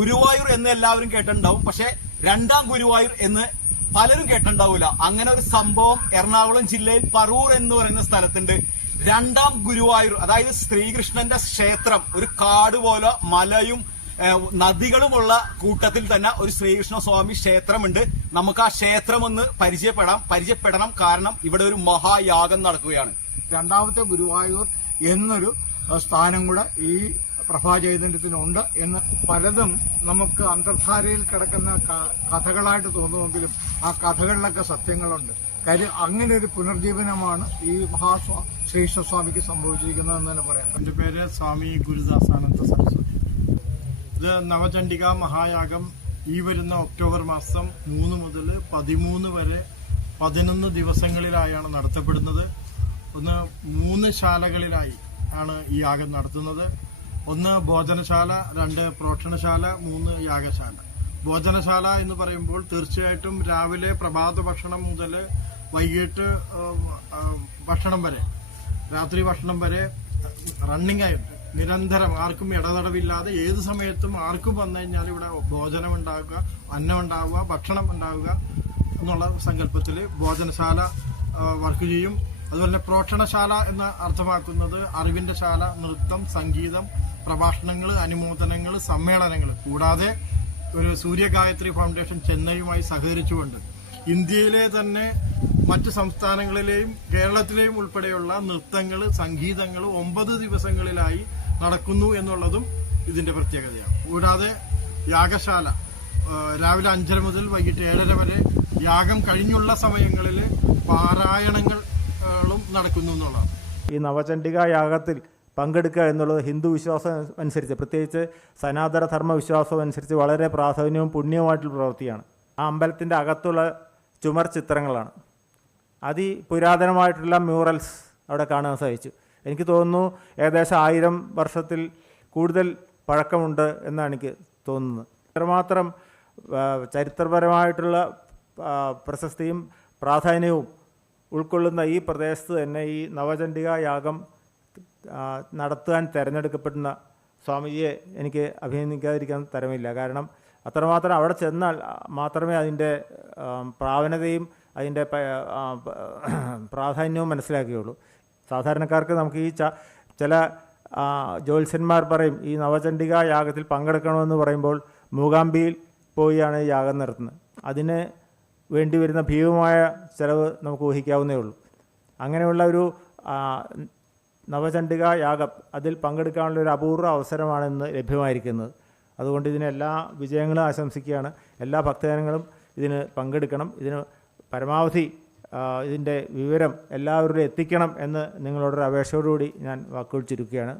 ഗുരുവായൂർ എന്ന് എല്ലാവരും കേട്ടിട്ടുണ്ടാവും. പക്ഷെ രണ്ടാം ഗുരുവായൂർ എന്ന് പലരും കേട്ടിട്ടുണ്ടാവില്ല. അങ്ങനെ ഒരു സംഭവം എറണാകുളം ജില്ലയിൽ പറൂർ എന്ന് പറയുന്ന സ്ഥലത്തുണ്ട്. രണ്ടാം ഗുരുവായൂർ അതായത് ശ്രീകൃഷ്ണന്റെ ക്ഷേത്രം ഒരു കാട് പോലെ മലയും നദികളുമുള്ള കൂട്ടത്തിൽ തന്നെ ഒരു ശ്രീകൃഷ്ണ സ്വാമി ക്ഷേത്രമുണ്ട്. നമുക്ക് ആ ക്ഷേത്രം ഒന്ന് പരിചയപ്പെടാം. പരിചയപ്പെടണം കാരണം ഇവിടെ ഒരു മഹായാഗം നടക്കുകയാണ്. രണ്ടാമത്തെ ഗുരുവായൂർ എന്നൊരു സ്ഥാനം കൂടെ ഈ പ്രഭാചൈതന്യത്തിനുണ്ട് എന്ന് പലതും നമുക്ക് അന്തർധാരയിൽ കിടക്കുന്ന കഥകളായിട്ട് തോന്നുമെങ്കിലും ആ കഥകളിലൊക്കെ സത്യങ്ങളുണ്ട്. കാര്യം അങ്ങനെ ഒരു പുനർജീവനമാണ് ഈ മഹാസ്വാ ശ്രീകൃഷ്ണസ്വാമിക്ക് സംഭവിച്ചിരിക്കുന്നതെന്ന് തന്നെ പറയാം. എന്റെ പേര് സ്വാമി ഗുരുദാസാനന്ദ സരസ്വതി. ഇത് നവചണ്ഡിക മഹായാഗം ഈ വരുന്ന ഒക്ടോബർ മാസം മൂന്ന് മുതൽ പതിമൂന്ന് വരെ പതിനൊന്ന് ദിവസങ്ങളിലായാണ് നടത്തപ്പെടുന്നത്. ഒന്ന് മൂന്ന് ശാലകളിലായി ആണ് ഈ യാഗം നടത്തുന്നത്. ഒന്ന് ഭോജനശാല രണ്ട് പ്രോക്ഷണശാല മൂന്ന് യാഗശാല. ഭോജനശാല എന്ന് പറയുമ്പോൾ തീർച്ചയായിട്ടും രാവിലെ പ്രഭാത ഭക്ഷണം മുതൽ വൈകിട്ട് ഭക്ഷണം വരെ രാത്രി ഭക്ഷണം വരെ റണ്ണിംഗ് ആയിട്ട് നിരന്തരം ആർക്കും ഇടതടവില്ലാതെ ഏത് സമയത്തും ആർക്കും വന്നു കഴിഞ്ഞാൽ ഇവിടെ ഭോജനം ഉണ്ടാവുക അന്നം ഉണ്ടാവുക ഭക്ഷണം ഉണ്ടാവുക എന്നുള്ള സങ്കല്പത്തിൽ ഭോജനശാല വർക്ക് ചെയ്യും. അതുപോലെ തന്നെ പ്രോക്ഷണശാല എന്ന് അർത്ഥമാക്കുന്നത് അറിവിന്റെ ശാല നൃത്തം സംഗീതം പ്രഭാഷണങ്ങൾ അനുമോദനങ്ങൾ സമ്മേളനങ്ങൾ കൂടാതെ ഒരു സൂര്യഗായത്രി ഫൗണ്ടേഷൻ ചെന്നൈയുമായി സഹകരിച്ചുകൊണ്ട് ഇന്ത്യയിലെ തന്നെ മറ്റ് സംസ്ഥാനങ്ങളിലെയും കേരളത്തിലെയും ഉൾപ്പെടെയുള്ള നൃത്തങ്ങൾ സംഗീതങ്ങൾ ഒമ്പത് ദിവസങ്ങളിലായി നടക്കുന്നു എന്നുള്ളതും ഇതിന്റെ പ്രത്യേകതയാണ്. കൂടാതെ യാഗശാല രാവിലെ അഞ്ചര മുതൽ വൈകിട്ട് ഏഴര വരെ യാഗം കഴിഞ്ഞുള്ള സമയങ്ങളിൽ പാരായണങ്ങളും നടക്കുന്നു എന്നുള്ളതാണ്. ഈ നവചണ്ഡിക യാഗത്തിൽ പങ്കെടുക്കുക എന്നുള്ളത് ഹിന്ദു വിശ്വാസം അനുസരിച്ച് പ്രത്യേകിച്ച് സനാതന ധർമ്മ വിശ്വാസം അനുസരിച്ച് വളരെ പ്രാധാന്യവും പുണ്യവുമായിട്ടുള്ള പ്രവൃത്തിയാണ്. ആ അമ്പലത്തിന്റെ അകത്തുള്ള ചുമർ ചിത്രങ്ങളാണ്. അതിപുരാതനമായിട്ടുള്ള മ്യൂറൽസ് അവിടെ കാണാൻ സാധിച്ചു. എനിക്ക് തോന്നുന്നു ഏകദേശം ആയിരം വർഷത്തിൽ കൂടുതൽ പഴക്കമുണ്ട് എന്നാണ് എനിക്ക് തോന്നുന്നത്. ഇത്രമാത്രം ആ, ചരിത്രപരമായിട്ടുള്ള പ്രശസ്തിയും പ്രാധാന്യവും ഉൾക്കൊള്ളുന്ന ഈ പ്രദേശത്ത് തന്നെ ഈ നവചണ്ഡിക യാഗം നടത്താൻ തിരഞ്ഞെടുക്കപ്പെടുന്ന സ്വാമിജിയെ എനിക്ക് അഭിനന്ദിക്കാതിരിക്കാൻ തരമില്ല. കാരണം അത്രമാത്രം അവിടെ ചെന്നാൽ മാത്രമേ അതിന്റെ പ്രാവണതയും അതിന്റെ പ്രാധാന്യവും മനസ്സിലാക്കുകയുള്ളൂ. സാധാരണക്കാർക്ക് നമുക്ക് ഈ ചില ജ്യോത്സ്യന്മാർ പറയും ഈ നവചണ്ഡിക യാഗത്തിൽ പങ്കെടുക്കണമെന്ന് പറയുമ്പോൾ മൂകാംബിയിൽ പോയാണ് യാഗം നടത്തുന്നത്. അതിന് വേണ്ടി വരുന്ന ഭീമമായ ചിലവ് നമുക്ക് ഊഹിക്കാവുന്നേ ഉള്ളൂ. അങ്ങനെയുള്ള ഒരു നവചണ്ഡിക യാഗം അതിൽ പങ്കെടുക്കാനുള്ള ഒരു അപൂർവ അവസരമാണ് ഇന്ന് ലഭ്യമായിരിക്കുന്നത്. അതുകൊണ്ട് ഇതിന് എല്ലാ വിജയങ്ങളും ആശംസിക്കുകയാണ്. എല്ലാ ഭക്തജനങ്ങളും ഇതിന് പങ്കെടുക്കണം. ഇതിന് പരമാവധി ഇതിന്റെ വിവരം എല്ലാവരിലും എത്തിക്കണം എന്ന് നിങ്ങളോടൊരു അപേക്ഷയോടുകൂടി ഞാൻ വാക്കുകൾ ചുരുക്കുകയാണ്